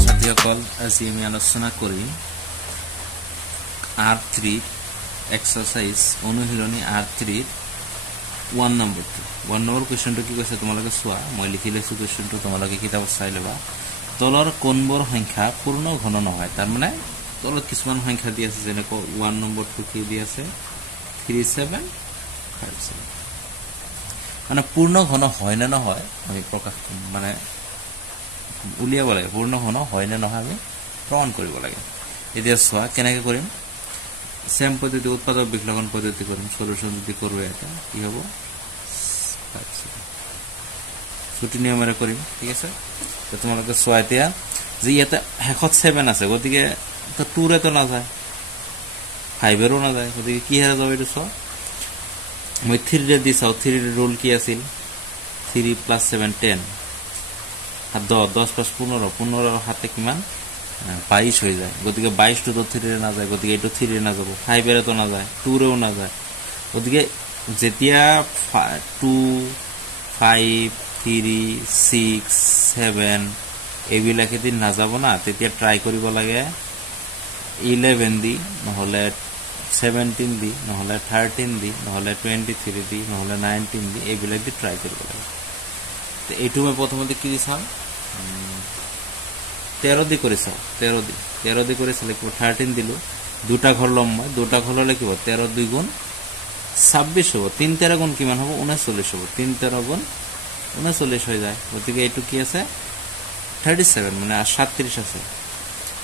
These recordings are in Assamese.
ছাত্ৰছাত্ৰীসকল আজি আমি আলোচনা কৰি R3 এক্সাৰসাইজ অনুশীলনী R3 1 নম্বৰ কোৱেশ্যনটো কি কৈছে তোমালোকে চোৱা মই লিখি লৈছো কোৱেশ্যনটো তোমালোকে কিতাপত চাই লবা তলৰ কোনবোৰ সংখ্যা পূৰ্ণ ঘন নহয় তাৰ মানে তলত কিছুমান সংখ্যা দি আছে যেনে 1 নম্বৰটো কি দি আছে 3757 মানে পূৰ্ণ ঘন হয় না নহয় আমি প্ৰকাশ মানে উলিয়াব লাগে পূৰ্ণ ঘন হয় না নহয় আমি প্ৰমাণ কৰিব লাগে এতিয়া চোৱা কেনেকৈ কৰিম সেম পদ্ধতি উৎপাদক বিশ্লেষণ পদ্ধতি কৰিম সলিউশন যদি কৰো এটা কি হ'ব ছুটি নিয়মেৰে কৰিম ঠিক আছে তো তোমালোকে চোৱা এতিয়া যে এটা হেকত 7 আছে গতিকে তো 2 ৰে তো না যায় 5 ৰো না যায় গতিকে কি হেৰা যাব এটো চোৱা মই 3 ৰে দি চাও 3 ৰ রুল কি আছিল 3 + 7 10 আর 10 + 15 15 হাতে কিমান 22 হৈ যায় গতিকে 22 টো 3 ৰে না যায় গতিকে এটো 3 ৰে না যাব 5 ৰে তো না যায় 2 ৰেও না যায় গতিকে যেতিয়া 2 5 3 6 7 এইবিলাকে দিন না যাব না তেতিয়া ট্রাই কৰিব লাগে 11 দি নহলে 17 দি নহলে 13 দি নহলে 23 দি নহলে 19 দি এইবিলাক দি ট্রাই কৰিব লাগে তো এইটো মই প্ৰথমতে কি দিছাম 13 দি কৰিছা 13 দি কৰিছিলে কি 13 দিলো দুটা ঘৰ লম মই দুটা ঘৰ ললে কি 13 2 গুণ 26 হ'ব 3 13 গুণ কিমান হ'ব 39 হ'ব 3 13 গুণ 39 হৈ যায় গতিকে এইটো কি আছে 37 মানে 37 আছে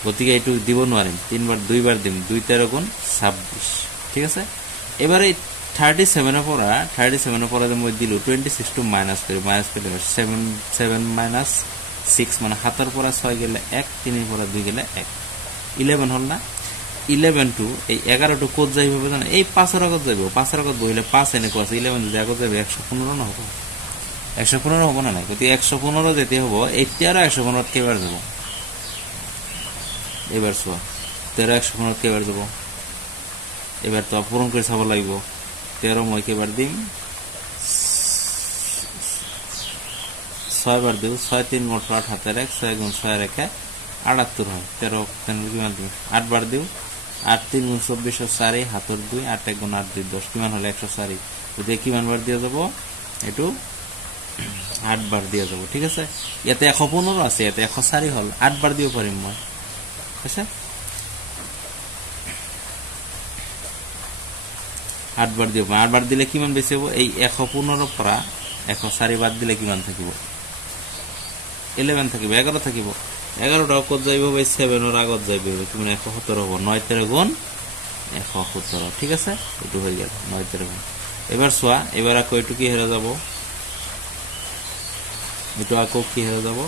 গতিকে এইটো দিব নোৱাৰিম 3 বাৰ 2 বাৰ দিম 2 13 গুণ 26 ঠিক আছে এবারে 37 এর পরে মই দিলো 26 টু মাইনাস করি 7 7 মাইনাস 6 মানে 7 এর পরে 6 গেলে 1 3 এর পরে 2 গেলে 1 11 হল না 11 টু এই 11 টু কোড যাইব জানা এই 5 এর আগত যাইব 5 এর আগত বইলে 5 এনে কোয়াছে 11 যদি আগত যাবে 115 না হবে 115 হবে না না গতি 115 যেতে হবে এইটা আর 115 কেবার যাব এবার সোয়া 13 115 কেবার যাব এবার তো পূরণ করে চাব লাগিব 13 মই কেবার দিম 6 বার দেব 6 3 মোট 8 হাতের 1 6 গুণ 6 রেখে 78 হয় 13 কিমান দিম 8 বার দেব 8 3 গুণ 24 4 হাতের 2 8 1 গুণ 8 2 10 কিমান হলো 104 যদি কিমান বার দিয়া যাব এটু 8 বার দিয়া যাব ঠিক আছে ইয়াতে 115 আছে ইয়াতে 104 হল 8 বার দিও পারিম মই ঠিক আছে 8 বার দিও 8 বার দিলে কিমান বেশি হবে এই 115 পৰা 104 বাদ দিলে কিমান থাকিব 11 থাকিব 11 থাকিব 11 টা কত যাইব ভাই 7 এর আগত যাইব কিমান 117 হবে 9 13 গুণ 117 ঠিক আছে এটু হয়ে গেল 9 13 গুণ এবার সোয়া এবার আকো এটু কি হেরা যাব এটু আকো কি হেরা যাব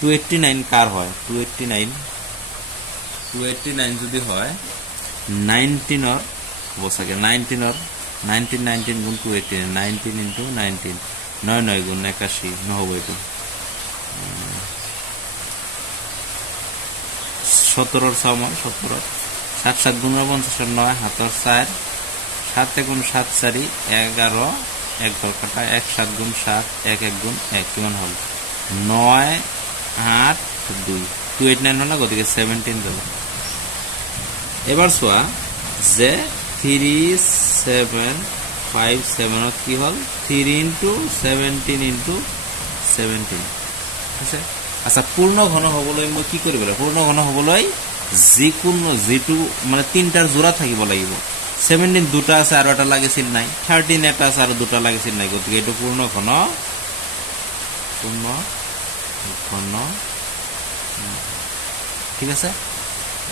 289 কার হয় 289 যদি হয় 19 এর বসাকে 19 এর 19 গুণ 289 19 into 19 9 9 গুণ 81 নহব এটু 17 এর সমান 17 7 7 গুণ 50 9 হাতের 4 7 গুণ 7 4 11 1 ঘর কাটা 1 7 গুণ 7 1 1 গুণ 1 কিমান হল 9 8 2 289 হল না গতিকে 17 দেব এবার সোয়া যে 3757 কি হল 3 into 17 into 17 আছে আচ্ছা পূর্ণ ঘন হবলৈ মই কি কৰিব লাগিব পূৰ্ণ ঘন হবলৈ যিকোনো যেটু মানে তিনটাৰ জোড়া থাকিব লাগিব 17 দুটা আছে আৰু এটা লাগিছিল নাই 13 এটা আছে আৰু দুটা লাগিছিল নাই গতিকে এটো পূৰ্ণ ঘন ঠিক আছে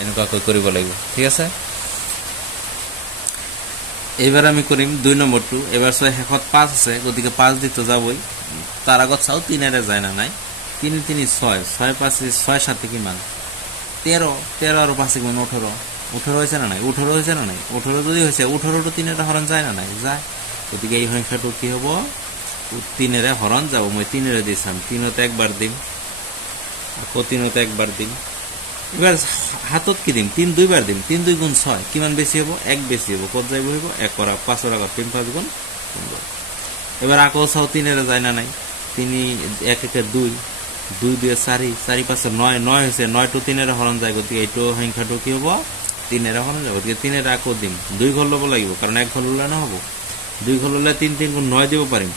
এনেকুৱা কৰিব লাগিব ঠিক আছে এবাৰ আমি কৰিম 2 নম্বৰটো এবাৰ 6 হেকত 5 আছে গতিকে 5 দিতে যাবই তার আগত চাও 3 এর যায় না নাই 3 3 6 6 5 6 7 কিমান 13 13 আর 5 কিমান 18 18 হইছে না নাই 18 হইছে না নাই 18 যদি হইছে 18 তো 3 এর হরণ যায় না নাই যায় গতিকে এই সংখ্যাটো কি হবে 3 এর হরণ যাব মই 3 এর দিছাম 3 তে একবার দিম আর 3 তে একবার দিম এবার হাতত কি দিম 3 দুই বার দিম 3 2 গুণ 6 কিমান বেশি হবে 1 বেশি হবে কত যাইব হইব 1 করা 5 এর আগত 3 5 গুণ 15 এবার আকো 3 এর যায় না নাই তিনি 1 1 2 2 2 4 4 5 9 9 হয়েছে 9 টু 3 এর হরণ যায় গতিকে এইটো সংখ্যাটো কি হব 3 এর হরণ যাব গতিকে 3 এর আকো দিম 2 ঘর লব লাগিব কারণ 1 ঘর ললে না হবো 2 ঘর ললে 3 3 গুণ 9 দিব পারিম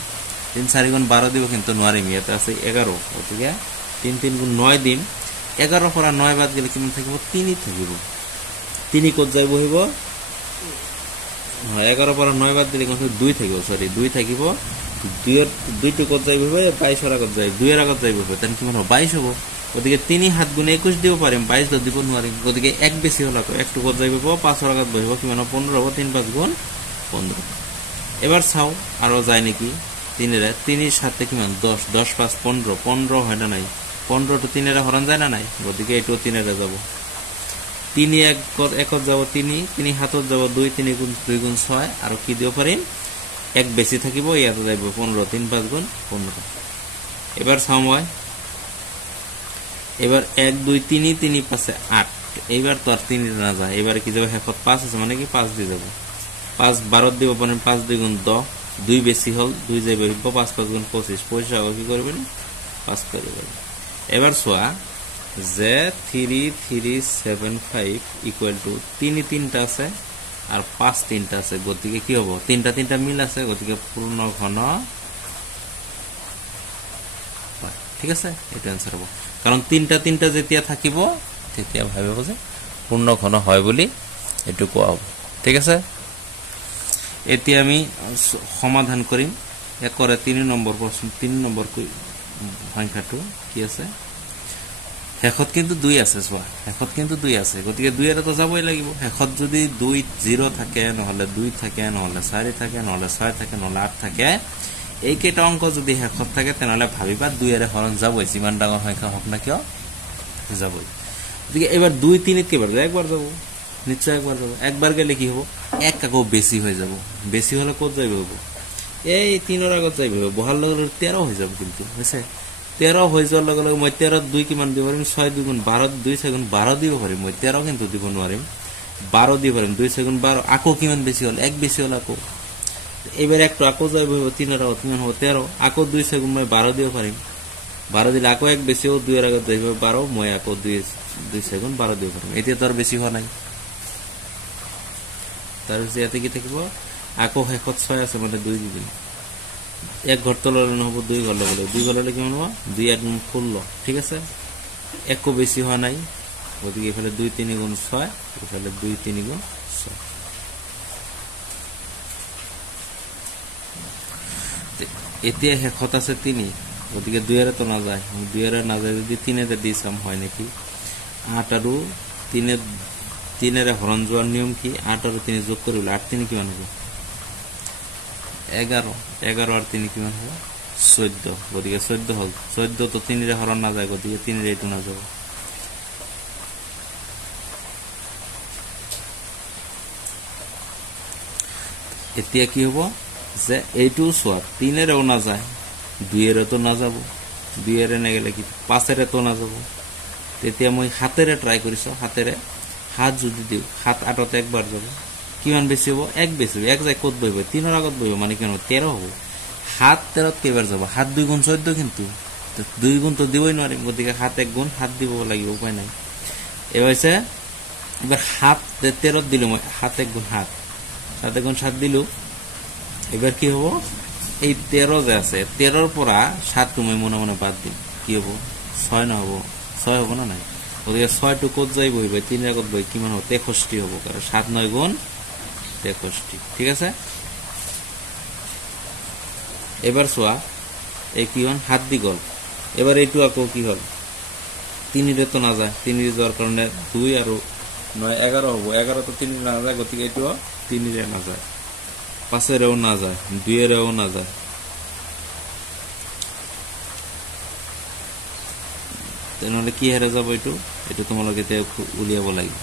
3 4 গুণ 12 দিব কিন্তু নোৱাৰিম ইয়াতে আছে 11 গতিকে 3 3 গুণ 9 দিম 11 পৰা 9 বাদ গেলে কিমান থাকিব 3 থাকিব 3 কত যাই বহিব 11 পৰা 9 বাদ দিলে কত 2 থাকিব সরি 2 থাকিব 2 টু কত যাই বহিব 22 এর আগত যাই 2 এর আগত যাই বহিব তেন কিমান হবে 22 হ'ব গতিকে 3 7 গুণ 21 দিব পারিম 22 দ দিব নোৱাৰিম গতিকে 1 বেছি হল এক টু কত যাই বহিব 5 এর আগত বহিব কিমান 15 হ'ব 3 5 গুণ 15 এবার চাও আর যায় নাকি 3 এর 3 এর সাথে কিমান 10 10 5 15 15 হয় না নাই 15 টু 3 এর হরণ যায় না নাই গতিকে এটো 3 এর যাব 3 1 যাব 3 3 হাতত যাব 2 3 গুণ 2 গুণ 6 আর কি দিব পারিম এক বেশি থাকিব ইয়াতে যাইব 15 3 5 গুণ 15 এবার সময় এবার 1 2 3 3 পাশে 8 এবার তো আর 3 না যায় এবার কি যাবে হেকত 5 আছে মানে কি 5 দিয়ে যাব 5 12 দিব পারেন 5 2 গুণ 10 2 বেশি হল 2 যাইবে 5 5 গুণ 25 পয়সা কি করবেন 5 করবেন এবার সোয়া যে 3 3 7 5 ইকুয়াল টু 3 3টা আছে আর 5 3টা আছে গতিকে কি হবে 3টা 3টা মিল আছে গতিকে পূর্ণ ঘন ঠিক আছে এটা आंसर হবে কারণ 3টা 3টা যেতিয়া থাকিব তেতিয়া ভাবিব যে পূর্ণ ঘন হয় বলি এটু কোৱা হ'ব ঠিক আছে এতিয়া আমি সমাধান কৰিম একৰে 3 নম্বৰ প্ৰশ্ন 3 নম্বৰ সংখ্যাটো কি আছে হেকত কিন্তু 2 আছে সোয়া হেকত কিন্তু 2 আছে গতিকে 2 এর তো যাবই লাগিব হেকত যদি 2 0 থাকে নহলে 2 থাকে নহলে 4 থাকে নহলে 6 থাকে নহলে 8 থাকে এই কেটা অঙ্ক যদি হেকত থাকে তেনলে ভাবিবা 2 এর হরণ যাবই জিমান ডাঙৰ সংখ্যা হোক না কিয় যাবই গতিকে এবার 2 3 এর কেবার একবার যাব নিশ্চয় একবার যাব একবার গেলে কি হবে এক কাকো বেশি হয়ে যাব বেশি হলে কত যাইবে হবে এই 3 এর আগত যাইবে বহাল লগে 13 হয়ে যাব কিন্তু হইছে 13 হয়ে যাওয়ার লগে লগে মই 13 2 কিমান দিব পারিম 6 2 গুণ 12 2 6 গুণ 12 দিব পারিম মই 13 কিন্তু দিব নোৱাৰিম 12 দিব পারিম 2 6 গুণ 12 আকো কিমান বেশি হল এক বেশি হল আকো এবার একটু আকো যাইবে 3 এর আগত কিমান হবে 13 আকো 2 6 গুণ মই 12 দিব পারিম 12 দিলে আকো এক বেশি হবে 2 এর আগত যাইবে 12 মই আকো 2 6 গুণ 12 দিব পারিম এতে তো আর বেশি হয় নাই তার ইয়াতে কি থাকিব আকো হেকত 6 আছে মানে 2 দিবেন এক ঘর তো ললে নহব 2 ঘর ললে 2 ঘর ললে কেমন হবে 2 8 গুণ 16 ঠিক আছে এক কো বেশি হয় নাই ওদিকে এখানে 2 3 গুণ 6 এখানে 2 3 গুণ 6 এতে হেকত আছে 3 ওদিকে 2 এর তো না যায় 2 এর না যায় যদি 3 এর দিছাম হয় নাকি 8 আর 3 এর হরণ যাওয়ার নিয়ম কি 8 আর 3 যোগ করলে 8 3 কিমান হবে 11 11 আর 3 কিমান হবে 14 গতিকে 14 হল 14 তো 3 এর হরণ না যায় গতিকে 3 এর এটু না যাব এতিয়া কি হ'ব যে এইটু সোয়া 3 এরও না যায় 2 এর তো না যাব 2 এর না গেলে কি 5 এর তো না যাব তেতিয়া মই হাতেৰে ট্ৰাই কৰিছো হাতেৰে হাত যদি দিও হাত 8 তে একবার যাব কিমান বেশি হবে এক বেশি এক যায় কত বইবে 3 এর আগত বইবে মানে কেন 13 হবে হাত 13 কেবার যাব হাত 2 গুণ 14 কিন্তু 2 গুণ তো দিবই নোৱাৰিম গতিকে হাত 1 গুণ হাত দিব লাগিব উপায় নাই এবাইছে এবার হাত 13 দিলো মই হাত 1 গুণ হাত 7 গুণ 7 দিলো এবার কি হবে এই 13 যে আছে 13 এর পৰা 7 তুমি মনে মনে বাদ দিম কি হবে 6 না হবে 6 হবে না নাই ওদিকে 6 টু কত যাই বইবে 3 এর আগত বই কিমান হবে 63 হবে কারণ 7 9 গুণ 63 ঠিক আছে এবার সোয়া এই কি হন হাত দি গল এবার এইটু আকো কি হল 3 এর তো না যায় 3 এর যাওয়ার কারণে 2 আর 9 11 হবে 11 তো 3 এর না যায় গতিকে এইটু 3 এর না যায় 5 এরও না যায় 2 এরও না যায় তেনলে কি হেরে যাব এইটু এটা তোমালকে তে উলিয়াব লাগিব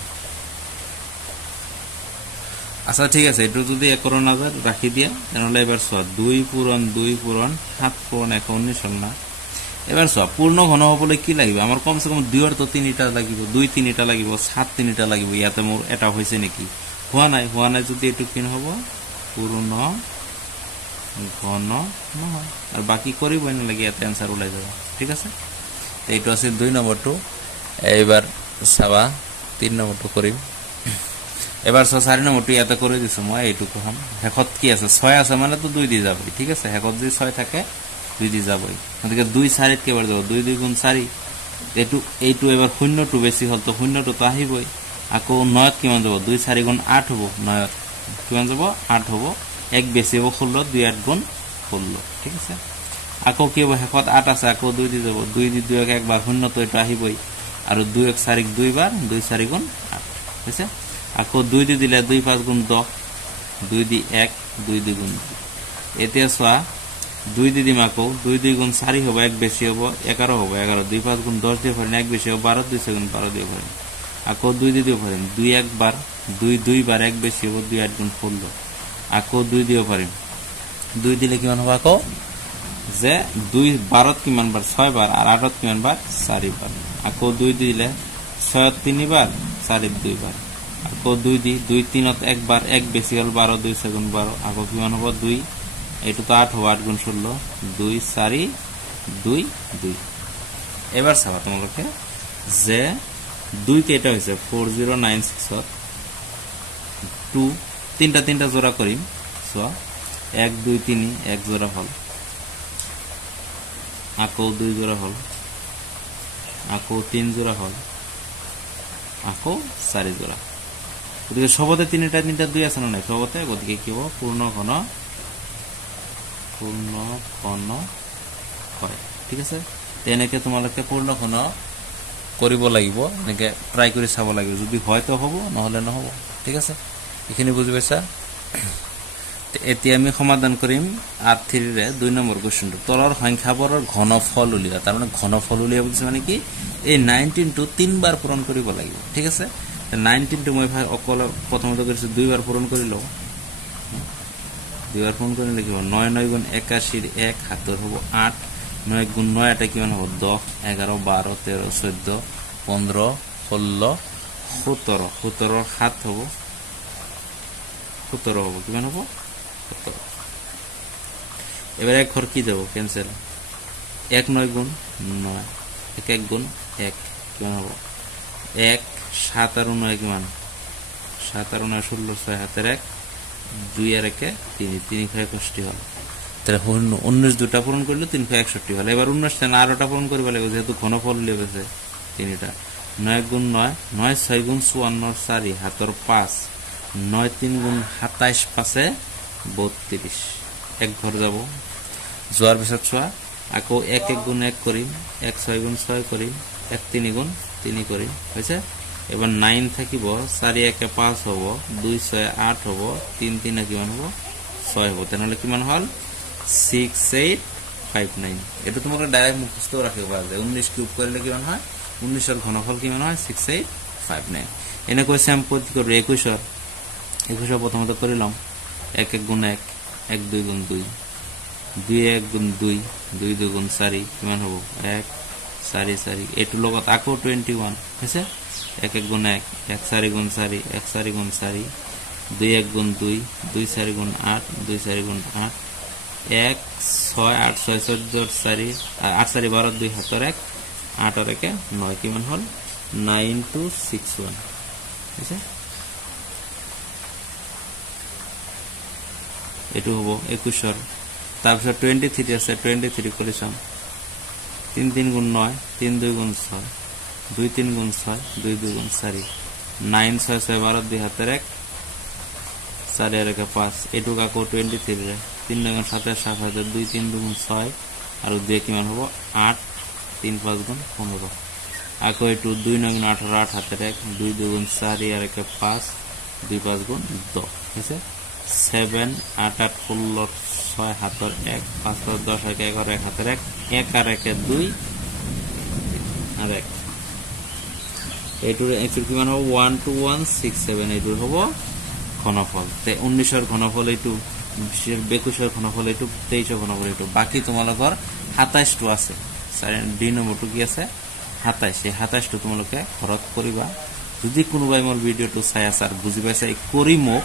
আচ্ছা ঠিক আছে এটু যদি 1 করো না যায় রাখি দিয়া তেনলে এবার সোয়া 2 পূরণ 7 পূরণ 19 হল না এবার সোয়া পূর্ণ ঘন হবলে কি লাগিব আমার কমসে কম 2 এর তো 3টা লাগিব 2 3টা লাগিব 7 3টা লাগিব ইয়াতে মোর এটা হইছে নাকি হওয়া নাই যদি এটু কিন হবো পূর্ণ ঘন নহয় আৰু বাকি কৰিবই নালাগে ইয়াতে আনসাৰ ওলাই যাব ঠিক আছে এইটো আছে 2 নম্বৰটো এইবাৰ চাবা 3 নম্বৰটো কৰিম এবাৰ 4 নম্বৰটো ইয়াতে কৰি দিছো মই এইটো কম হেকত কি আছে 6 আছে মানে তো 2 দি যাব ঠিক আছে হেকত যদি 6 থাকে 2 দি যাবই গতিকে 2 4 ত কেবাৰ যাব 2 2 গুণ 4 এইটো এবাৰ শূন্যটো বেছি হল তো শূন্যটো তো আহিবই আকৌ 9 ত কিমান যাব 2 4 গুণ 8 হ'ব 9 কিমান যাব 8 হ'ব এক বেছি হ'ব 16 2 8 গুণ 16 ঠিক আছে আকৌ কি হ'ব হেকত 8 আছে আকৌ 2 দি যাব 2 দি 2 একবাৰ শূন্য তো এটা আহিবই আৰু 2 1 4 2 বাৰ 2 4 গুণ 8 ঠিক আছে আকৌ 2 দি দিলে 2 5 গুণ 10 2 দি 1 2 দি গুণ এতিয়া সোয়া 2 দি দিম আকৌ 2 2 গুণ 4 হ'ব এক বেছি হ'ব 11 হ'ব 11 2 5 গুণ 10 দিয়ে পারেন এক বেশি হবে 12 2 গুণ 12 দিয়ে পারেন আকৌ 2 দিয়ে পারেন 2 এক বার 2 2 বার এক বেশি হবে 2 8 গুণ 16 আকৌ 2 দিয়ে পারেন 2 দিলে কিমান হবে আকৌ যে 2 12 কিমান বার 6 বার আর 8 কিমান বার 4 বার আকৌ 2 দিলে 6 3 বার 4 2 বার আকৌ 2 দি 2 3 ত এক বার এক বেশি হল 12 2 গুণ 12 আকৌ কিমান হবে 2 এইটো তো 8 হবে 8 গুণ 16 2 4 2 2 এবার চাবা তোমালোকে যে 2 কেটা হইছে 4096 ত 2 তিনটা জোড়া করিম সো 1 2 3 এক জোড়া হল আকৌ 2 জোড়া হল আকৌ 3 জোড়া হল আকৌ 4 জোড়া গতিকে সবতে তিনটা 2 আছে না নাই সবতে গতিকে কি হবে পূর্ণ ঘন হয় ঠিক আছে তেনেকে তোমালোকে পূর্ণ ঘন কৰিব লাগিব এনেকে ট্ৰাই কৰি চাব লাগিব যদি হয়তো হ'ব নহলে নহব ঠিক আছে এখিনি বুজি পাইছা এতিয়া আমি সমাধান কৰিম R3 ৰে 2 নম্বৰ কোৱেশ্চনটো তলৰ সংখ্যাবোৰৰ ঘনফল উলিয়া তাৰ মানে ঘনফল উলিয়া বুজিছে মানে কি এই 19 টো 3 বাৰ পূৰণ কৰিব লাগিব ঠিক আছে 19 টো মই অকল প্ৰথমতে কৰিছো 2 বাৰ পূৰণ কৰি লও 2 বাৰ পূৰণ কৰি লিখিব 9 9 গুণ 81 1 হাতৰ হ'ব 8 9 গুণ 9 এটা কিমান হ'ব 10 11 12 13 14 15 16 17 17 7 হ'ব 17 হ'ব কিমান হ'ব 17 এবারে এক ঘর কি যাব ক্যান্সেল 1 9 গুণ 9 1 1 গুণ 1 কিমান হ'ব 1 7 আর 9 কিমান 7 আর 9 16 6 হাতের 1 2 আর 1 3 3 খায় কষ্ট হল তাহলে 19 দুটা পূরণ করলে 361 হল এবার 19 টা আরোটা পূরণ করবে লাগে যেহেতু ঘনফল লেবেছে তিনটা 9 গুণ 9 9 6 গুণ 54 4 হাতের 5 9 3 গুণ 27 পাশে 32 এক ঘর যাব যোৱাৰ পিছত চোৱা আকৌ 1 1 গুণ 1 কৰিম 1 6 গুণ 6 কৰিম 1 3 গুণ 3 কৰিম হৈছে এবাৰ 9 থাকিব 4 1 5 হ'ব 2 6 8 হ'ব 3 3 কিমান হ'ব 6 হ'ব তেনেহলে কিমান হল 6859 এটো তোমাক ডাইৰেক্ট মুখস্থ ৰাখিব পাৰা 19 কিউব কৰিলে কিমান হয় 19 এৰ ঘনফল কিমান হয় 6859 এনে কৈ স্যাম্পল কৰি 21 প্রথমত করিলাম 1 1 গুণ 1 1 2 গুণ 2 2 1 গুণ 2 2 2 গুণ 4 কিমান হ'ব 1 4 4 এটু লগত আকো 21 আছে 1 1 গুণ 1 1 4 গুণ 4 1 4 গুণ 4 2 1 গুণ 2 2 4 গুণ 8 2 4 গুণ 8 1 6 8 6 14 4 8 4 12 2 হাতের 1 8 আর 1 9 কিমান হল 9261 আছে এটু হবো 21 তারপর 23 আছে 23 করেছাম 3 3 গুণ 9 3 2 গুণ 6 2 3 গুণ 6 2 2 গুণ 4 9 6 6 12 2 হাতের 1 4 আর 1 5 এটু কাকো 23 রে 3 9 7 7 হয় 2 3 2 গুণ 6 আর 2 কিমান হবো 8 3 5 গুণ 15 আকো এটু 2 9 গুণ 18 8 হাতের 1 2 2 গুণ 4 আর 1 5 2 5 গুণ 10 আছে 7 8 8 16 6 হাতের 1 5 5 10 11 1 হাতের 1 1 আর 1 2 আর 1 এটুর এটুর কিমান হবে 12167 এটুর হবে ঘনফল তে 19 এর ঘনফল এটু 22 এর ঘনফল এটু 23 এর ঘনফল এটু বাকি তোমালোকৰ 27 টো আছে ডি নম্বৰটো কি আছে 27 এই 27 টো তোমালোকে ঘৰত কৰিবা যদি কোনোবাই মোৰ ভিডিওটো চাই আছে আৰু বুজি পাইছে কৰি মোক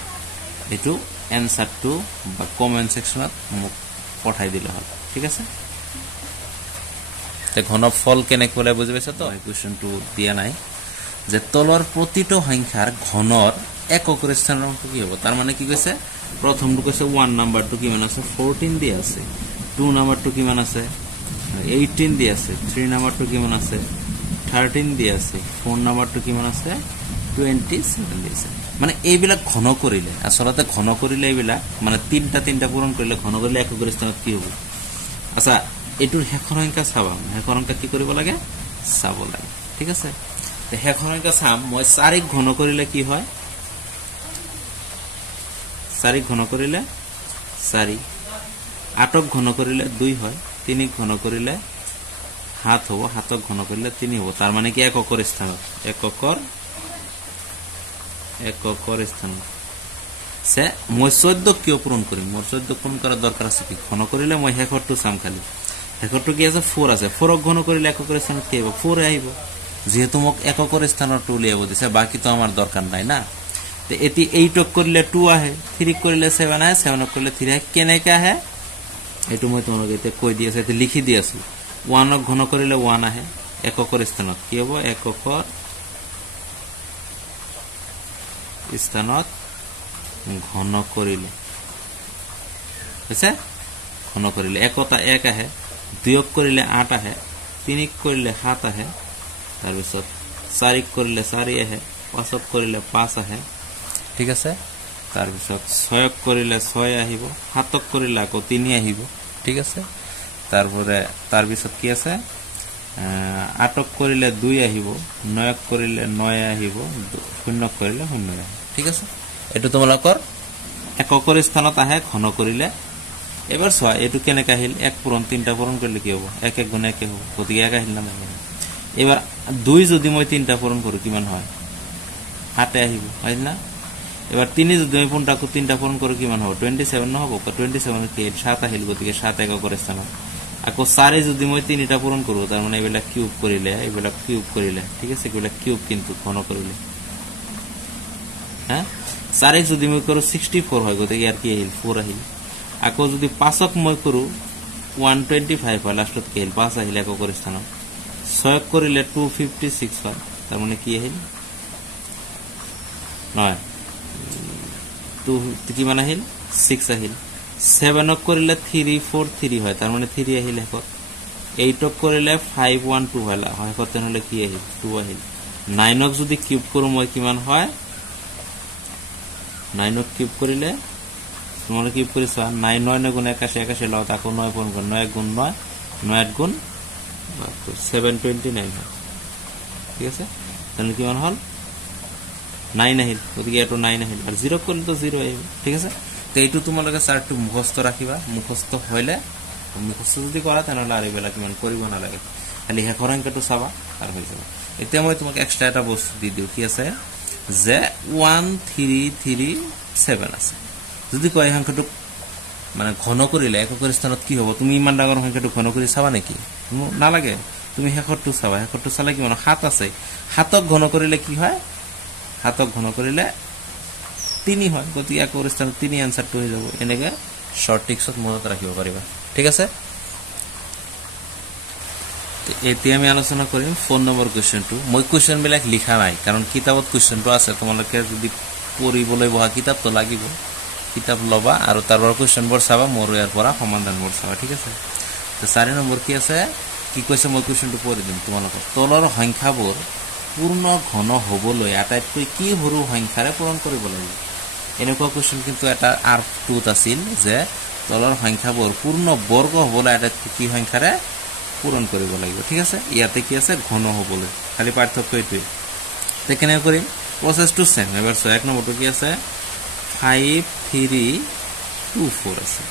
এটু এনসারটো বা কমেন্ট সেকশনত মোক পঠাই দিলে হ'ল ঠিক আছে তে ঘনফল কেনেকৈ বলে বুজি পাইছা তো এই কোৱেশ্চনটো দিয়া নাই যে তলৰ প্ৰতিটো সংখ্যাৰ ঘনৰ একক স্থানাংক কি হ'ব তাৰ মানে কি কৈছে প্ৰথমটো কৈছে 1 নাম্বাৰটো কিমান আছে 14 দি আছে 2 নাম্বাৰটো কিমান আছে 18 দি আছে 3 নাম্বাৰটো কিমান আছে 13 দি আছে 4 নাম্বাৰটো কিমান আছে 27 দি আছে মানে এইবিলাক ঘন কৰিলে আসলতে ঘন কৰিলে এইবিলাক মানে তিনটা পূৰণ কৰিলে ঘন কৰিলে একক স্থানত কি হ'ব আচ্ছা এটোৰ শেষৰ সংখ্যা চাবা শেষৰ সংখ্যা কি কৰিব লাগে চাব লাগে ঠিক আছে তে শেষৰ সংখ্যা চাম মই 4 ঘন কৰিলে কি হয় 4 ঘন কৰিলে 4 8 ঘন কৰিলে 2 হয় 3 ঘন কৰিলে 7 হ'ব 7 ঘন কৰিলে 3 হ'ব তাৰ মানে কি এককৰ স্থানত এককৰ স্থান সে মই 14 কিয় পূৰণ কৰিম মোৰ 14 পূৰণ কৰাৰ দৰকাৰ আছে কি ঘন কৰিলে মই শেষৰটো চাম খালি শেষৰটো কি আছে 4 আছে 4 ঘন কৰিলে এককৰ স্থানত কি হ'ব 4 আহিব যেহেতু মোক এককৰ স্থানত উলিয়াব দিছে বাকি তো আমাৰ দৰকাৰ নাই না তে এটি 8 কৰিলে 2 আহে 3 কৰিলে 7 আহে 7 কৰিলে 3 আহে কেনেকা আহে এটো মই তোমাক এতে কৈ দি আছে এতে লিখি দি আছো 1 ঘন কৰিলে 1 আহে এককৰ স্থানত কি হ'ব এককৰ স্থানত ঘন কৰিলে আছে ঘন কৰিলে একতা 1 আহে 2 কৰিলে 8 আহে 3 কৰিলে 7 আহে তাৰ পিছত 4 কৰিলে 4 আহে 5 কৰিলে 5 আহে ঠিক আছে তাৰ পিছত 6 কৰিলে 6 আহিব 7 কৰিলে আকৌ 3 আহিব ঠিক আছে তাৰপৰে তাৰ পিছত কি আছে 8 কৰিলে 2 আহিব 9 কৰিলে 9 আহিব 0 কৰিলে 0 আহিব ঠিক আছে এটো তোমালোকৰ এককৰ স্থানত আহে ঘন কৰিলে এবাৰ চোৱা এটো কেনেকা আহিল 1 পূৰণ 3টা পূৰণ কৰিলে কি হ'ব 1 1 গুণ 1 হ'ব গতিকে 1 আহিল না এবাৰ 2 যদি মই 3টা পূৰণ কৰো কিমান হয় 8 আহিব হয় না এবাৰ 3 যদি মই 3টা পূৰণ কৰো কিমান হ'ব 27 নহব 27 কে 7 আহিল গতিকে 7 এককৰ স্থানত আকৌ 4 যদি মই 3টা পূৰণ কৰো তাৰ মানে এবেলা কিউব কৰিলে ঠিক আছে এবেলা কিউব কিন্তু ঘন কৰিলে হ্যাঁ 4 যদি মই কৰো 64 হয় গতিকে ইয়াৰ কি আহিল 4 আহিল আকৌ যদি 5ক মই কৰো 125 হয় লাষ্টত কি আহিল 5 আহিল এককৰ স্থানত 6 কৰিলে 256 হয় তাৰ মানে কি আহিল নয় 2 কি মান আহিল 6 আহিল 7 কৰিলে 343 হয় তাৰ মানে 3 আহিল হেকত 8 কৰিলে 512 হয় হেকত তেনেহলে কি আহিল 2 আহিল 9ক যদি কিউব কৰো মই কিমান হয় 9ক কিউব কৰিলে তোমালে কিউব কৰিছা 9 9 গুণ 81 81 লও তাকো 9 পূৰণ কৰো 9 গুণ 9 9 গুণ 729 হয় ঠিক আছে তাহলে কিমান হল 9 আহিল গতিকে এটো 9 আহিল আর 0 করলে তো 0 আহিব ঠিক আছে তো এইটো তোমালকে চাৰ্টটো মুখস্থ ৰাখিবা মুখস্থ হইলে মুখস্থ যদি কৰা তেনহলে আৰু বেলা কিমান কৰিব না লাগে খালি হেকৰ অংকটো চাবা আৰ হৈ যাব এতিয়া মই তোমাক এক্সট্ৰা এটা বস্তু দি দিও কি আছে যে 1337 আছে যদি কয় সংখ্যাটো মানে ঘন কৰিলে এককৰ স্থানত কি হ'ব তুমি ইমান ডাঙৰ সংখ্যাটো ঘন কৰি চাবা নেকি না লাগে তুমি হেকৰটো চাবা হেকৰটো চালে কি মানে 7 আছে 7ক ঘন কৰিলে কি হয় 7ক ঘন কৰিলে 3 হয় গতিকে এককৰ স্থানত 3 আনসাৰটো হৈ যাব এনেকে শৰ্ট ট্ৰিক্সত মনত ৰাখিব পাৰিবা ঠিক আছে এতিয়া আমি আলোচনা কৰিম 4 নম্বৰ কোৱেশ্চনটো মই কোৱেশ্চন বিলাক লিখা নাই কাৰণ কিতাপত কোৱেশ্চনটো আছে তোমালোকে যদি পঢ়িবলৈ বহা কিতাপ তো লাগিব কিতাপ লবা আৰু তাৰপৰা কোৱেশ্চনবোৰ চাবা মোৰ ইয়াৰ পৰা সমাধানবোৰ চাবা ঠিক আছে তো 4 নম্বৰ কি আছে কি কৈছে মই কোৱেশ্চনটো পঢ়ি দিম তোমালোকক তলৰ সংখ্যাবোৰ পূৰ্ণ ঘন হ'বলৈ আটাইতকৈ কি সৰু সংখ্যাৰে পূৰণ কৰিব লাগিব এনেকুৱা কোৱেশ্চন কিন্তু এটা R2 আছিল যে তলৰ সংখ্যাবোৰ পূৰ্ণ বৰ্গ হ'বলৈ আটাইতকৈ কি সংখ্যাৰে পূৰণ কৰিব লাগিব ঠিক আছে ইয়াতে কি আছে ঘন হ'বলৈ খালি পাৰ্থক্য এইটোই তে কেনে কৰিম প্ৰসেসটো সেম এবাৰ 1 নম্বৰটো কি আছে 5324 আছে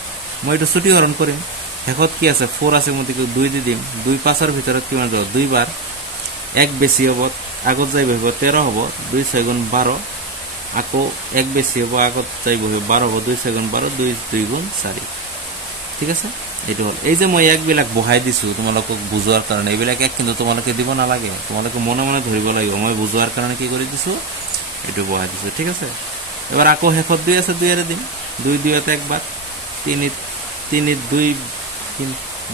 মই এটো ছুটিকৰণ কৰিম শেষত কি আছে 4 আছে মতে 2 দি দিম 2 5 ৰ ভিতৰত কিমান যাব 2 বাৰ 1 বেছি হ'ব আগত যাই বহিব 13 হ'ব 2 6 গুণ 12 আকৌ 1 বেছি হ'ব আগত যাই বহিব 12 হ'ব 2 6 গুণ 12 2 2 গুণ 4 ঠিক আছে এটো হল এই যে মই এক বিলাক বহাই দিছো তোমালোকক বুজোৱাৰ কাৰণে এই বিলাক কিন্তু তোমালোকে দিব না লাগে তোমালোকে মনে মনে ধৰিব লাগিব মই বুজোৱাৰ কাৰণে কি কৰি দিছো এটো বহাই দিছো ঠিক আছে এবাৰ আকৌ শেষত 2 আছে 2 এৰে দিম 2 2 একবার 3 3 2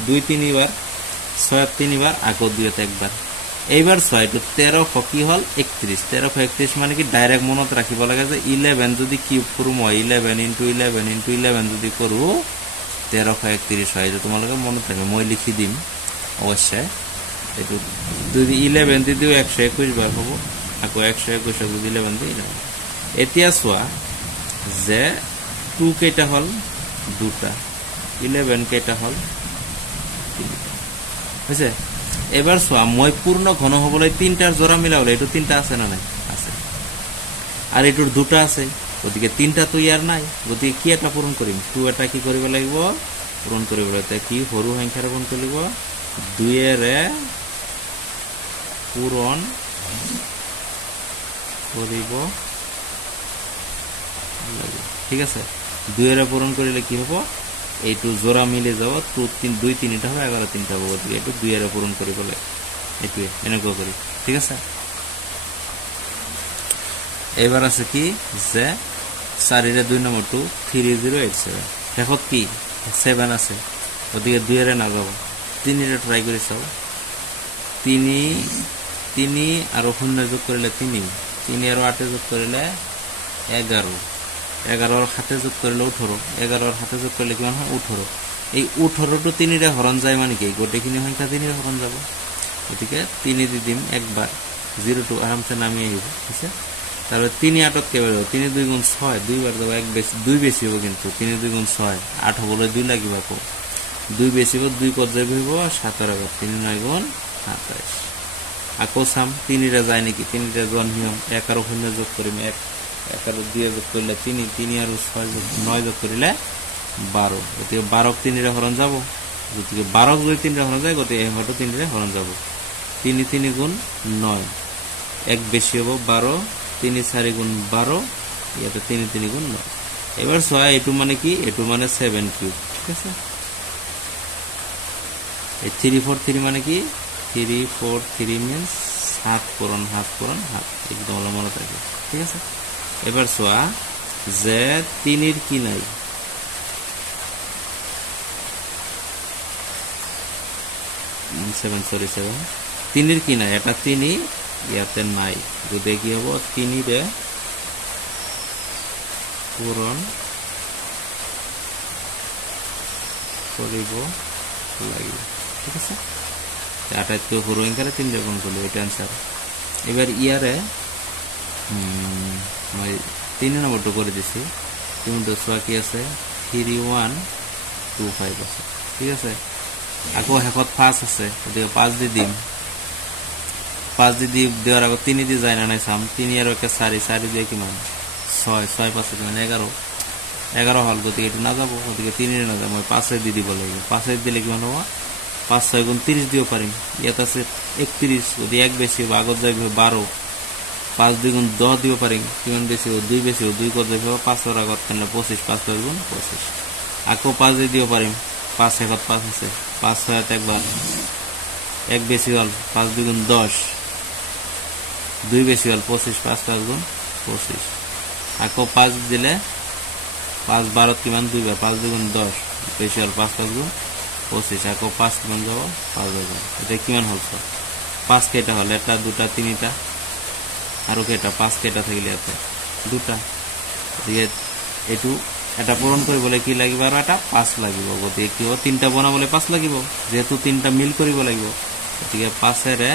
2 3 বার 6 3 বার আকো 2 একবার এইবার 6 টু 13 কি হল 31 13 31 মানে কি ডাইরেক্ট মনত রাখিব লাগে যে 11 যদি কিউব করুম 11 * 11 * 11 যদি করু 13 31 হয় যে তোমালকে মনত রাখবে মই লিখি দিম অবশ্যই এটু যদি 11 দিও 121 বার হবো আকো 121 যদি 11 দিই না এতিয়া সোয়া যে 2 কেটা হল দুটা 11 কেটা হল হইছে এবার সোয়া মই পূর্ণ ঘন হবলৈ তিনটার জোড়া মিলাবলে এটু তিনটা আছে না নাই আছে আর এটুর দুটা আছে ওদিকে তিনটা তো ইয়ার নাই যদি কি এটা পূরণ করিম 2 এটা কি করিব লাগিব পূরণ করিব লাগে কি সরু সংখ্যার পূরণ করিব 2 এর পূরণ করিব লাগে ঠিক আছে 2 এর পূরণ করিলে কি হবে এইটু জোড়া মিলে যাব 2 3 টা হবে 11 3টা হবে ওদিকে এটু 2 এর পূরণ করিব লাগে এটু এনেকো করি ঠিক আছে এবার আছে কি যে 4 এর 2 নম্বর 2 3087 দেখো কি 7 আছে ওদিকে 2 এর না যাব 3 এর ট্রাই করে চাও 3 আর 0 যোগ করলে 3 আর 8 যোগ করলে 11 11 আর 7 যোগ করলে 18 11 আর 7 যোগ করলে কি হয় 18 এই 18 টু 3 এর হরণ যায় মানে কি গোটেখিনি সংখ্যা 3 এর হরণ যাব ওদিকে 3 দি দিম একবার 0 টু আরামসে নামিয়ে দিব ঠিক আছে তাহলে 3 8 কে বের 3 2 গুণ 6 দুইবার দেব এক বেশি 2 বেশি হবে কিন্তু 3 2 গুণ 6 8 হবলে 2 লাগিব কো 2 বেশি হবে 2 কত যাবে হইব 17 হবে 3 9 গুণ 27 আকো সাম 3 এর যায় নাকি 3 এর জন নিয়ম 1 আর 0 যোগ করিম 1 আর 2 যোগ করলে 3 আর 6 যোগ 9 যোগ করিলে 12 ওতে 12 3 এর হরণ যাব যদি 12 যদি 3 এর হরণ যায় গতে হটো 3 এর হরণ যাব 3 3 গুণ 9 এক বেশি হবে 12 3 4 গুণ 12 ইয়াতে 3 3 গুণ 9 এবার 6 এটু মানে কি এটু মানে 7 কিউব ঠিক আছে এই 3 4 3 মানে কি 3 4 3 means 7 পূরণ হাফ একদম মনে থাকে ঠিক আছে এবার সোয়া যে 3 এর কি নাই 3 এর কি নাই এটা 3 ইয়াতে নাই যদি কি হবে 3 রে পূরণ করিব লাগিব ঠিক আছে আটাইতকৈ সৰু সংখ্যাৰে 3 ৰে গুণ কৰিলে এটা आंसर এবাৰ ইয়াৰে মই 3 নম্বৰটো কৰি দিছি তুমি দসৱা কি আছে 3125 আছে ঠিক আছে আকৌ হেকত 5 আছে ওদিকে 5 দি দিম 5 দি দেওয়ার আগে 3 দি যায় না নাই সাম 3 এর একে 4 দিয়ে কি মান 6 5 মানে 11 হল গতি এটা না যাব ওদিকে 3 এর না যাব মই 5 এ দি দিব লাগিব 5 এ দিলে কি মান হবে 5 6 গুণ 30 দিও পারিম ইয়াত আছে 31 যদি এক বেশি হবে আগত যাইবে 12 5 2 গুণ 10 দিও পারিম কিমান বেশি হবে 2 বেশি হবে 2 কত যাইবে 5 এর আগত কেন 25 5 গুণ 25 আকো 5 এ দিও পারিম 5 একত 5 আছে 5 6 একবার এক বেশি হল 5 2 গুণ 10 2 বেশি হল 25 5 গুণ 25 আকো 5 দিলে 5 12 কিমান 2 বার 5 2 গুণ 10 বেশি হল 5 গুণ 25 আকো 5 কিমান যাব 5 যাব এটা কিমান হল 5 কেটা হল এটা দুটা তিনটা আর কেটা 5 কেটা থাকিলে আছে দুটা দিয়ে এটু এটা পূরণ কৰিবলৈ কি লাগিব আৰু এটা 5 লাগিব গতি কি হ'ব তিনটা বনাবলৈ 5 লাগিব যেহেতু তিনটা মিল কৰিব লাগিব গতিকে 5 এৰে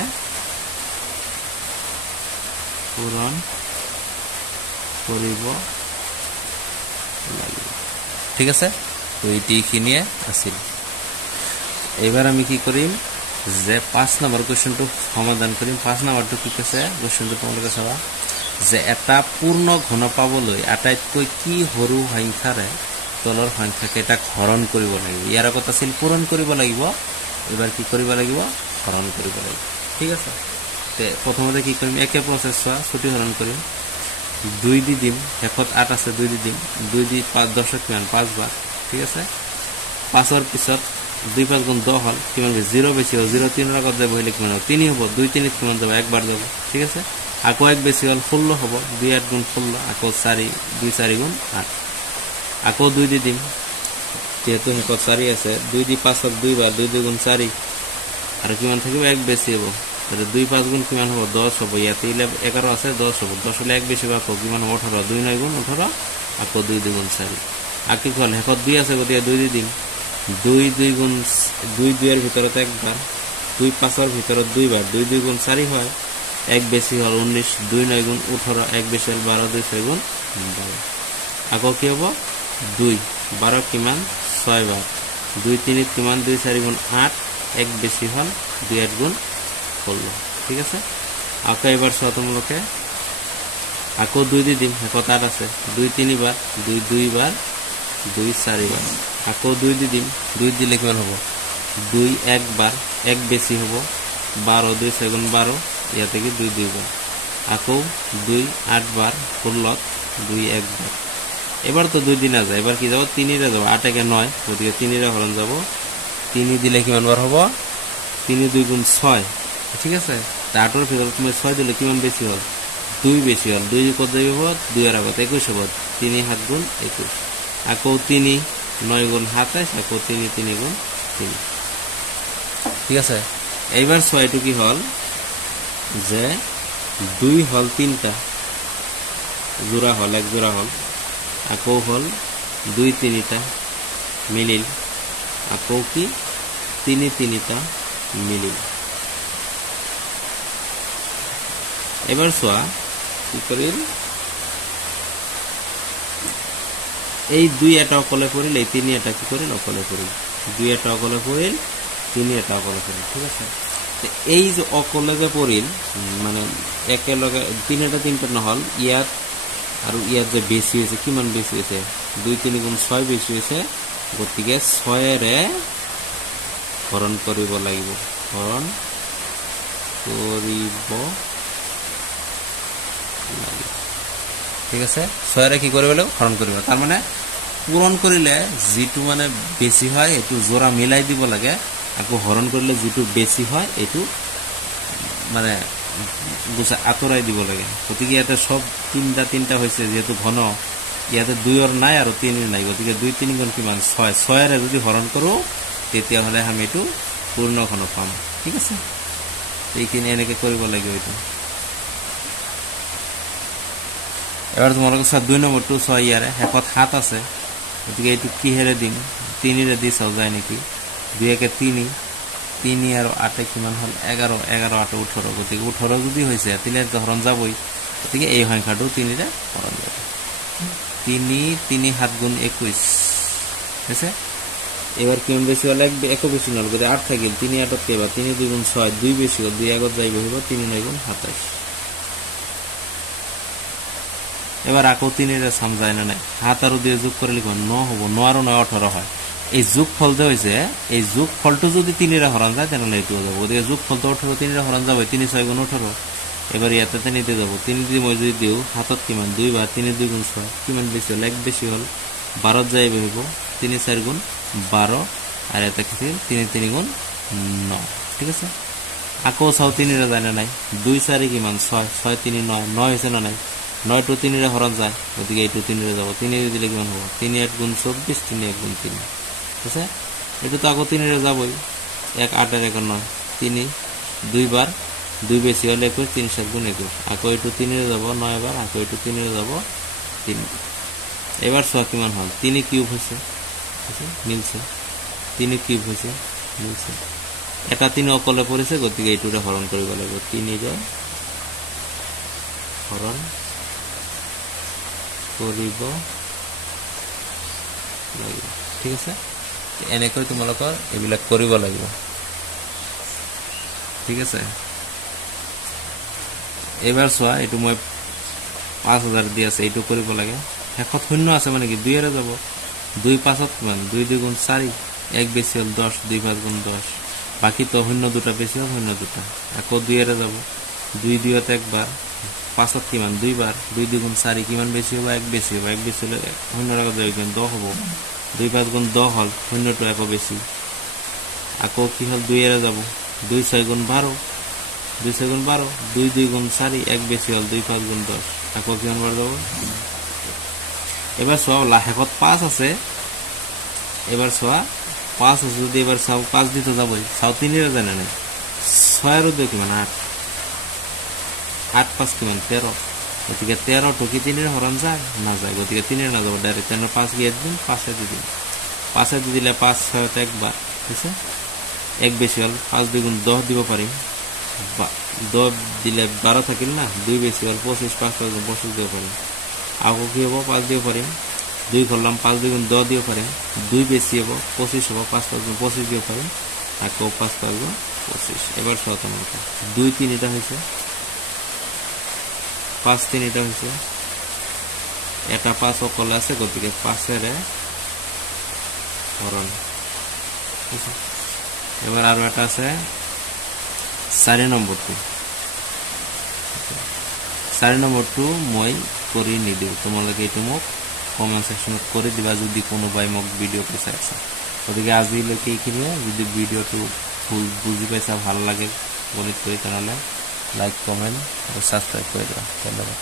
পূৰণ কৰিব লাগিব ঠিক আছে তো এইখিনিয়ে আছিল এবার আমি কি করিম যে 5 নম্বর কোশ্চেনটো সমাধান করিম 5 নম্বরটো কি কৈছে কোশ্চেনটো তোমালোকে চাবা যে এটা পূর্ণ ঘন পাবলৈ আটাইতকৈ কি সৰু সংখ্যাৰে তলৰ সংখ্যাকেটা হৰণ কৰিব লাগিব ইয়াৰ আগত আছিল পূৰণ কৰিব লাগিব এবাৰ কি কৰিব লাগিব হৰণ কৰিব লাগিব ঠিক আছে তে প্ৰথমতে কি কৰিম একে প্ৰসেস ছুটি হৰণ কৰিম 2 দি দিম হেকত 8 আছে 2 দি দিম 2 দি 5 10 কিমান 5 বার ঠিক আছে 5 এর পিছত 2 5 গুণ 10 হল কিমান 0 বেশি হল 0 3 এর আগত যাব হইলে কিমান 3 হবে 2 3 কিমান যাব একবার যাব ঠিক আছে আকো এক বেশি হল 16 হবে 2 8 গুণ 16 আকো 4 2 4 গুণ 8 আকৌ 2 দি দিম যেহেতু শেষত 4 আছে 2 দি 5ক 2 বার 2 2 গুণ 4 আর কিমান থাকিব 1 বেশি হবো তাহলে 2 5 গুণ কিমান হবো 10 হবো ইয়াতে 11 আছে 10 হবো 10 হলে 1 বেশি বা কিমান 18 2 9 গুণ 18 আকৌ 2 2 গুণ 4 আকি কোন শেষত 2 আছে গতিয়া 2 দি দিম 2 2 গুণ 2 2 এর ভিতরত একবার 2 5 এর ভিতরত 2 বার 2 2 গুণ 4 হয় 1 বেশি হল 19 2 9 গুণ 18 1 বেশি হল 12 2 6 গুণ 12 আকৌ কি হবো 2 12 কিমান 6 বার 2 3 কিমান 2 4 গুণ 8 1 বেশি হল 2 8 গুণ 16 ঠিক আছে আকৌ এবাৰ সতমলকে আকৌ 2 দি দিম শেষত 8 আছে 2 3 বার 2 2 বার 2 4 বার আকৌ 2 দি দিম 2 দিলে কিমান হ'ব 2 1 বার 1 বেশি হ'ব 12 2 6 গুণ 12 ইয়াতে কি 2 2 বার আকৌ 2 8 বার 16 2 1 বার এবার তো 2 দিন আছে এবার কি যাব 3 রে যাব 8 একে 9 ওদিকে 3 রে হরণ যাব 3 দিলে কিমান বার হবে 3 2 গুণ 6 ঠিক আছে 8 এর ভিতর তুমি 6 দিলে কিমান বেশি হল 2 বেশি হল 2 কত যাবে 2 এর আগত 21 হবে 3 7 গুণ 21 আকৌ 3 9 গুণ 27 আকৌ 3 3 গুণ 3 ঠিক আছে এইবার 6 টু কি হল যে 2 হল 3টা জোড়া হল এক জোড়া হল আকৌ হল 2 3টা মিলিল আকৌ কি 3 3টা মিলিল এবার সোয়া কি করিল এই 2 এটা অকলে পড়িল এই 3 এটা কি করিল অকলে পড়িল 2 এটা অকলে পড়িল 3 এটা অকলে পড়িল ঠিক আছে এই যে অকলে যে পড়িল মানে একেলগে 3 এটা 3টা নহল ইয়াত আর ইয়াত যে বেশি হয়েছে কিমান বেশি হয়েছে 2 3 গুণ 6 বেশি হয়েছে গতিকে 6 এর হরণ করিব লাগিব হরণ করিব লাগিব ঠিক আছে 6 এর কি করিব লাগিব হরণ করিব তার মানে পূরণ করিলে যেটো মানে বেশি হয় এটো জোড়া মিলাই দিব লাগে আকো হরণ করিলে যেটো বেশি হয় এটো মানে গুছা আতৰাই দিব লাগে গতিকে এটা সব তিনটা তিনটা হইছে যেহেতু ঘন ইয়াতে 2 এর নাই আর 3 এর নাই গতিকে 2 3 গুণ কিমান 6 6 এর যদি হরণ করো তেতিয়া হলে আমি এটো পূর্ণ ঘন পাম ঠিক আছে এইখিনি এনেকে কৰিব লাগিব এটো এবাৰ তোমালোক 2 নম্বৰটো 6 ইয়াৰে হেকত 7 আছে গতিকে এটো কি হেৰে দিম 3 ৰে দি চাও যায় নেকি 2 কে 3 3 আর 8 কিমান হল 11 11 8 18 গতিকে 18 যদি হইছে তাহলে তো হরণ যাবই গতিকে এই সংখ্যাটো 3 রে হরণ যাবে 3 3 7 গুণ 21 আছে এবার কিমান বেশি হল এক বেশি নল গতি 8 থাকিল 3 8 কে বা 3 2 গুণ 6 2 বেশি হল 2 আগত যাইবে হইব 3 9 গুণ 27 এবার আকো 3 এর সাম যায় না নাই হাত আর দিয়ে যোগ করলে কোন 9 হবো 9 আর 9 18 হয় এই যোগ ফল যে হইছে এই যোগ ফলটো যদি 3 এর হরণ যায় তাহলে এটো যাব ওদিকে যোগ ফল তো 18 3 এর হরণ যাবে 3 6 গুণ 18 এবার ইয়াতে নিতে যাব 3 যদি মই যদি দিও হাতত কিমান 2 বার 3 2 গুণ 6 কিমান বেশি হল এক বেশি হল 12 যাইবে হইব 3 4 গুণ 12 আর এটা কি 3 3 গুণ 9 ঠিক আছে আকো 6 3 এর যায় না নাই 2 4 কিমান 6 6 3 9 9 হইছে না নাই 9 টু 3 এর হরণ যায় ওদিকে এই টু 3 এর যাব 3 এর দিলে কিমান হবে 3 8 গুণ 24 3 1 গুণ 3 ঠিক আছে এটা তো আগো 3 এর যাবই 1 8 এর 1 9 3 2 বার 2 বেশি হলে 21 3 7 গুণ 21 আকো এই টু 3 এর যাব 9 বার আকো এই টু 3 এর যাব 3 এবার সব কিমান হল 3 কিউব হইছে ঠিক আছে মিলছে 3 কিউব হইছে মিলছে এটা 3 অকলে পড়েছে গতিকে এই টুরে হরণ করিব লাগিব 3 এর হরণ করিব লাগিব ঠিক আছে এনেকৈ তোমালোকৰ এবিলাক কৰিব লাগিব ঠিক আছে এবাৰ সোয়া এটো মই 5000 দি আছে এটো কৰিব লাগে শেষত শূন্য আছে মানে কি 2 এর যাব 2 5 ত মান 2 2 গুণ 4 1 বেশি হল 10 2 5 গুণ 10 বাকি তো শূন্য দুটা বেশি হল শূন্য দুটা আকো 2 এর যাব 2 2 তে একবার 5 ত কিমান 2 বার 2 2 গুণ 4 কিমান বেশি হবে 1 বেশি হবে 1 বেশি হলে শূন্য রাখা যাবে 10 হবে 2 5 গুণ 10 হল শূন্য তো এক বেশি আকো কি হল 2 এর যাব 2 6 গুণ 12 2 6 গুণ 12 2 2 গুণ 4 1 বেশি হল 2 5 গুণ 10 আকো কিমান বার যাব এবার চোৱা লাহেকত 5 আছে এবাৰ চোৱা 5 আছে যদি এবার চাও 5 দিতে যাবই চাও 3 এর জানা নাই 6 আর 2 কিমান 8 8 5 কিমান 13 গতিকে 13 টকি 3 এর হরণ যায় না যায় গতিকে 3 এর না যাব ডাইরেক্ট 5 গিয়ে দিন 5 এ দিন 5 এ দিলে 5 6 তে একবার ঠিক আছে এক বেশি হল 5 দ্বিগুণ 10 দিব পারি 10 দিলে 12 থাকিল না 2 বেশি হল 25 5 25 দিব পারি আগো কি হবে 5 দিব পারি 2 করলাম 5 দ্বিগুণ 10 দিব পারি 2 বেশি হবে 25 হবে 5 5 25 দিব পারি আর কো 5 5 25 এবার শত মানটা 2 3 এটা হইছে 5 3 এটা হইছে এটা 5 অকল আছে গতিকে 5 এর হরণ এবার আর এটা আছে 4 নম্বরটো 4 নম্বরটো মই কৰি নিদিও তোমালোকে এটো মোক কমেন্ট সেকশনত কৰি দিবা যদি কোনোবাই মোক ভিডিও চাইছা গতিকে আজিলৈকে এইখিনিয়ে যদি ভিডিওটো ফুল বুজি পাইছা ভাল লাগে গণিত কৰি তাহলে লাইক কমেন্ট আৰু সাবস্ক্ৰাইব কৰি দিবা ধন্যবাদ